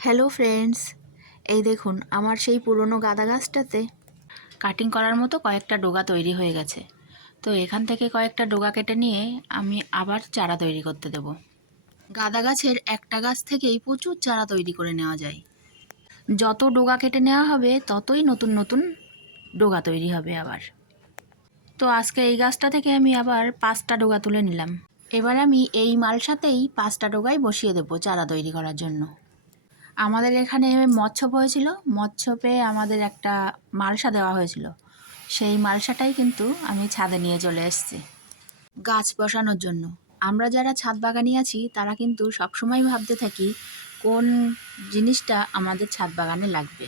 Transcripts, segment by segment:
Hello friends, এই দেখুন আমার সেই পুরনো গাঁদা গাছটাতে কাটিং করার মতো কয়েকটা ডোগা তৈরি হয়ে গেছে। তো এখান থেকে কয়েকটা ডোগা কেটে নিয়ে আমি আবার চারা তৈরি করতে দেব। গাঁদা গাছের একটা গাছ থেকেই প্রচুর চারা তৈরি করে নেওয়া যায়। যত ডোগা কেটে নেওয়া হবে ততই নতুন নতুন ডোগা তৈরি হবে আবার। তো আজকে এই গাছটা থেকে আমি আবার 5টা ডোগা তুলে নিলাম। এবার আমি এই মালসাতেই 5টা ডোগাই বসিয়ে দেবো চারা তৈরি করার জন্য। আমাদের এখানে মৎস্যপ হয়েছিল, মৎস্যপে আমাদের একটা মালসা দেওয়া হয়েছিল। সেই মালসাটাই কিন্তু আমি ছাদে নিয়ে চলে এসেছি গাছ বসানোর জন্য। আমরা যারা ছাদ বাগানি আছি তারা কিন্তু সবসময় ভাবতে থাকি কোন জিনিসটা আমাদের ছাদ বাগানে লাগবে।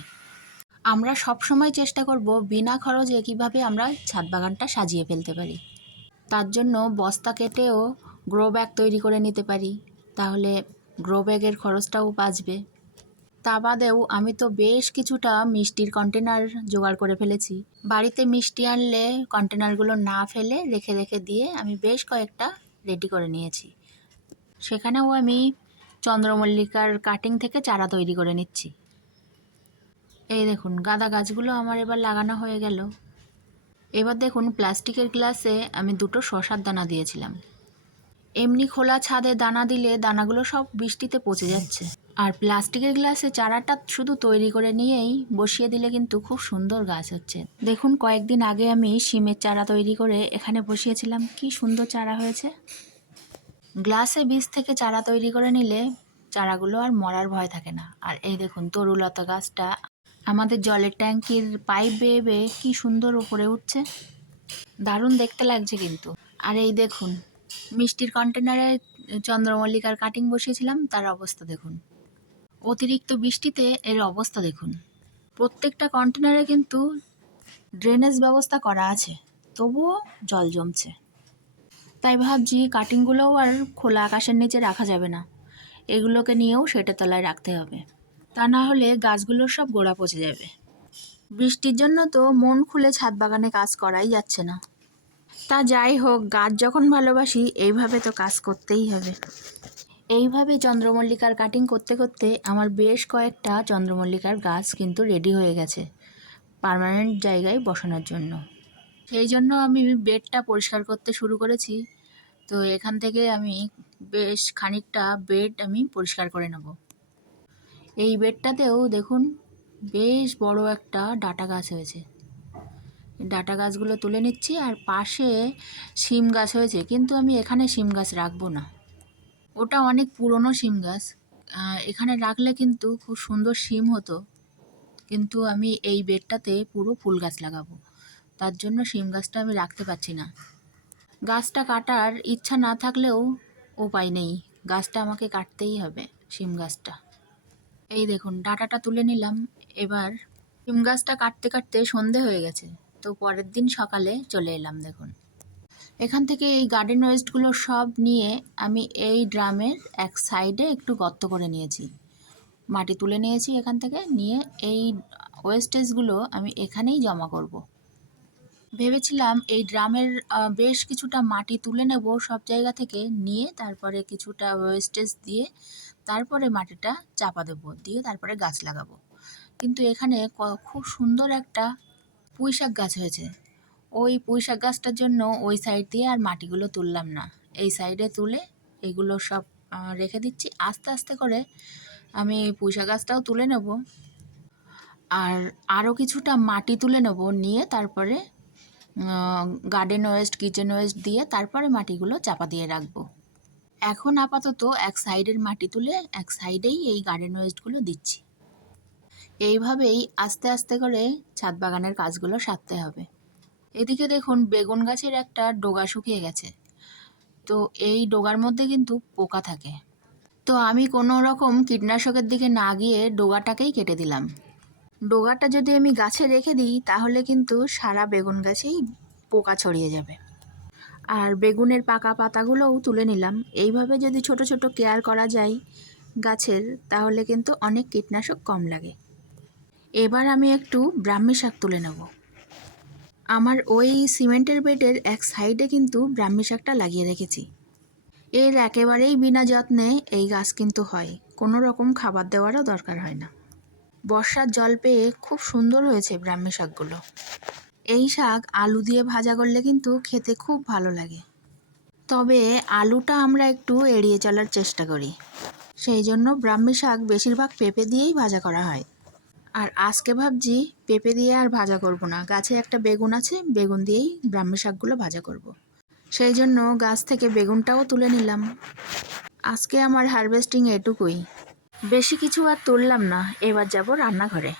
আমরা সবসময় চেষ্টা করব বিনা খরচে কীভাবে আমরা ছাদ বাগানটা সাজিয়ে ফেলতে পারি। তার জন্য বস্তা কেটেও গ্রো ব্যাগ তৈরি করে নিতে পারি, তাহলে গ্রো ব্যাগের খরচটাও বাঁচবে। তা বাদেও আমি তো বেশ কিছুটা মিষ্টির কন্টেনার জোগাড় করে ফেলেছি। বাড়িতে মিষ্টি আনলে কন্টেনারগুলো না ফেলে রেখে রেখে দিয়ে আমি বেশ কয়েকটা রেডি করে নিয়েছি। সেখানেও আমি চন্দ্রমল্লিকার কাটিং থেকে চারা তৈরি করে নিচ্ছি। এই দেখুন গাঁদা গাছগুলো আমার এবার লাগানো হয়ে গেল। এবার দেখুন প্লাস্টিকের গ্লাসে আমি 2টো শসার দানা দিয়েছিলাম। এমনি খোলা ছাদে দানা দিলে দানাগুলো সব বৃষ্টিতে পচে যাচ্ছে, আর প্লাস্টিকের গ্লাসে চারাটা শুধু তৈরি করে নিয়েই বসিয়ে দিলে কিন্তু খুব সুন্দর গাছ হচ্ছে। দেখুন কয়েকদিন আগে আমি শিমের চারা তৈরি করে এখানে বসিয়েছিলাম, কি সুন্দর চারা হয়েছে। গ্লাসে বীজ থেকে চারা তৈরি করে নিলে চারাগুলো আর মরার ভয় থাকে না। আর এই দেখুন তরুলতা গাছটা আমাদের জলের ট্যাঙ্কির পাইপ বেয়ে বেয়ে কি সুন্দর উপরে উঠছে, দারুণ দেখতে লাগছে কিন্তু। আর এই দেখুন মিষ্টির কন্টেনারে চন্দ্রমল্লিকার কাটিং বসিয়েছিলাম, তার অবস্থা দেখুন। অতিরিক্ত বৃষ্টিতে এর অবস্থা দেখুন। প্রত্যেকটা কন্টেনারে কিন্তু ড্রেনেজ ব্যবস্থা করা আছে, তবুও জল জমছে। তাই ভাবছি কাটিংগুলোও আর খোলা আকাশের নিচে রাখা যাবে না, এগুলোকে নিয়েও শেডের তলায় রাখতে হবে, তা না হলে গাছগুলোর সব গোড়া পচে যাবে। বৃষ্টির জন্য তো মন খুলে ছাদ বাগানে কাজ করাই যাচ্ছে না। তা যাই হোক, গাছ যখন ভালোবাসি এইভাবে তো কাজ করতেই হবে। এইভাবে চন্দ্রমল্লিকার কাটিং করতে করতে আমার বেশ কয়েকটা চন্দ্রমল্লিকার গাছ কিন্তু রেডি হয়ে গেছে পার্মানেন্ট জায়গায় বসানোর জন্য। সেই জন্য আমি বেডটা পরিষ্কার করতে শুরু করেছি। তো এখান থেকে আমি বেশ খানিকটা বেড আমি পরিষ্কার করে নেব। এই বেডটাতেও দেখুন বেশ বড় একটা ডাঁটা গাছ হয়েছে। ডাঁটা গাছগুলো তুলে নিচ্ছি, আর পাশে শিম গাছ হয়েছে, কিন্তু আমি এখানে শিম গাছ রাখবো না, ওটা অনেক পুরনো শিম গাছ। এখানে রাখলে কিন্তু খুব সুন্দর শিম হতো, কিন্তু আমি এই বেডটাতে পুরো ফুল গাছ লাগাবো, তার জন্য শিম গাছটা আমি রাখতে পারছি না। গাছটা কাটার ইচ্ছা না থাকলেও উপায় নেই, গাছটা আমাকে কাটতেই হবে, শিম গাছটা। এই দেখুন ডাঁটাটা তুলে নিলাম। এবার শিম গাছটা কাটতে কাটতে সন্ধে হয়ে গেছে, তো পরের দিন সকালে চলে এলাম। দেখুন এখান থেকে এই গার্ডেন ওয়েস্টগুলো সব নিয়ে আমি এই ড্রামের এক সাইডে একটু গর্ত করে নিয়েছি, মাটি তুলে নিয়েছি এখান থেকে নিয়ে এই ওয়েস্টেজগুলো আমি এখানেই জমা করব। ভেবেছিলাম এই ড্রামের বেশ কিছুটা মাটি তুলে নেব সব জায়গা থেকে, নিয়ে তারপরে কিছুটা ওয়েস্টেজ দিয়ে তারপরে মাটিটা চাপা দেবো, দিয়ে তারপরে গাছ লাগাবো। কিন্তু এখানে খুব সুন্দর একটা পুঁইশাক গাছ হয়েছে। ওই পুঁইশাক গাছটার জন্য ওই সাইড দিয়ে আর মাটিগুলো তুললাম না, এই সাইডে তুলে এগুলো সব রেখে দিচ্ছি। আস্তে আস্তে করে আমি পুঁইশাক গাছটাও তুলে নেব, আর আরও কিছুটা মাটি তুলে নেব, নিয়ে তারপরে গার্ডেন ওয়েস্ট কিচেন ওয়েস্ট দিয়ে তারপরে মাটিগুলো চাপা দিয়ে রাখবো। এখন আপাতত এক সাইডের মাটি তুলে এক সাইডেই এই গার্ডেন ওয়েস্টগুলো দিচ্ছি। এইভাবেই আস্তে আস্তে করে ছাদ বাগানের কাজগুলো সারতে হবে। এদিকে দেখুন বেগুন গাছের একটা ডগা শুকিয়ে গেছে, তো এই ডগার মধ্যে কিন্তু পোকা থাকে। তো আমি কোনো রকম কীটনাশকের দিকে না গিয়ে ডগাটাকেই কেটে দিলাম। ডগাটা যদি আমি গাছে রেখে দিই তাহলে কিন্তু সারা বেগুন গাছেই পোকা ছড়িয়ে যাবে। আর বেগুনের পাকা পাতাগুলোও তুলে নিলাম। এইভাবে যদি ছোট ছোট কেয়ার করা যায় গাছের, তাহলে কিন্তু অনেক কীটনাশক কম লাগে। এবার আমি একটু ব্রাহ্মী শাক তুলে নেব। আমার ওই সিমেন্টের বেডের এক সাইডে কিন্তু ব্রাহ্মী শাকটা লাগিয়ে রেখেছি। এর একেবারেই বিনা যত্নে এই গাছ কিন্তু হয়, কোনো রকম খাবার দেওয়ারও দরকার হয় না। বর্ষার জল পেয়ে খুব সুন্দর হয়েছে ব্রাহ্মী শাকগুলো। এই শাক আলু দিয়ে ভাজা করলে কিন্তু খেতে খুব ভালো লাগে। তবে আলুটা আমরা একটু এড়িয়ে চলার চেষ্টা করি, সেই জন্য ব্রাহ্মী শাক বেশিরভাগ পেঁপে দিয়েই ভাজা করা হয়। আর আজকে ভাবছি পেঁপে দিয়ে আর ভাজা করব না, গাছে একটা বেগুন আছে, বেগুন দিয়েই ব্রাহ্মী শাকগুলো ভাজা করব। সেই জন্য গাছ থেকে বেগুনটাও তুলে নিলাম। আজকে আমার হারভেস্টিং এটুকুই, বেশি কিছু আর তুললাম না। এবার যাব রান্নাঘরে।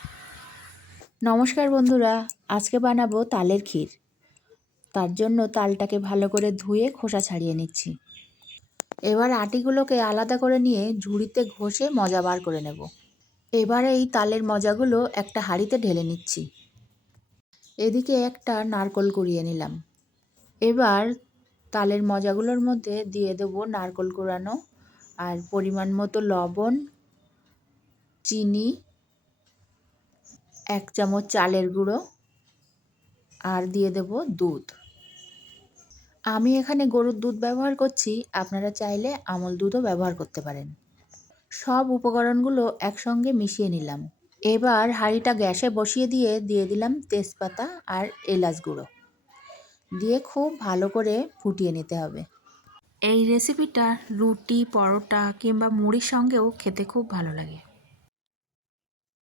নমস্কার বন্ধুরা, আজকে বানাবো তালের ক্ষীর। তার জন্য তালটাকে ভালো করে ধুয়ে খোসা ছাড়িয়ে নিচ্ছি। এবার আটিগুলোকে আলাদা করে নিয়ে ঝুড়িতে ঘষে মজা বার করে নেব। এবার এই তালের মজাগুলো একটা হাঁড়িতে ঢেলে নিচ্ছি। এদিকে একটা নারকোল কুড়িয়ে নিলাম। এবার তালের মজাগুলোর মধ্যে দিয়ে দেবো নারকোল কুড়ানো, আর পরিমাণ মতো লবণ, চিনি, 1 চামচ চালের গুঁড়ো, আর দিয়ে দেব দুধ। আমি এখানে গরুর দুধ ব্যবহার করছি, আপনারা চাইলে আমল দুধও ব্যবহার করতে পারেন। সব উপকরণগুলো একসঙ্গে মিশিয়ে নিলাম। এবার হাঁড়িটা গ্যাসে বসিয়ে দিয়ে দিলাম তেজপাতা আর এলাচ গুঁড়ো, দিয়ে খুব ভালো করে ফুটিয়ে নিতে হবে। এই রেসিপিটা রুটি, পরোটা কিংবা মুড়ির সঙ্গেও খেতে খুব ভালো লাগে।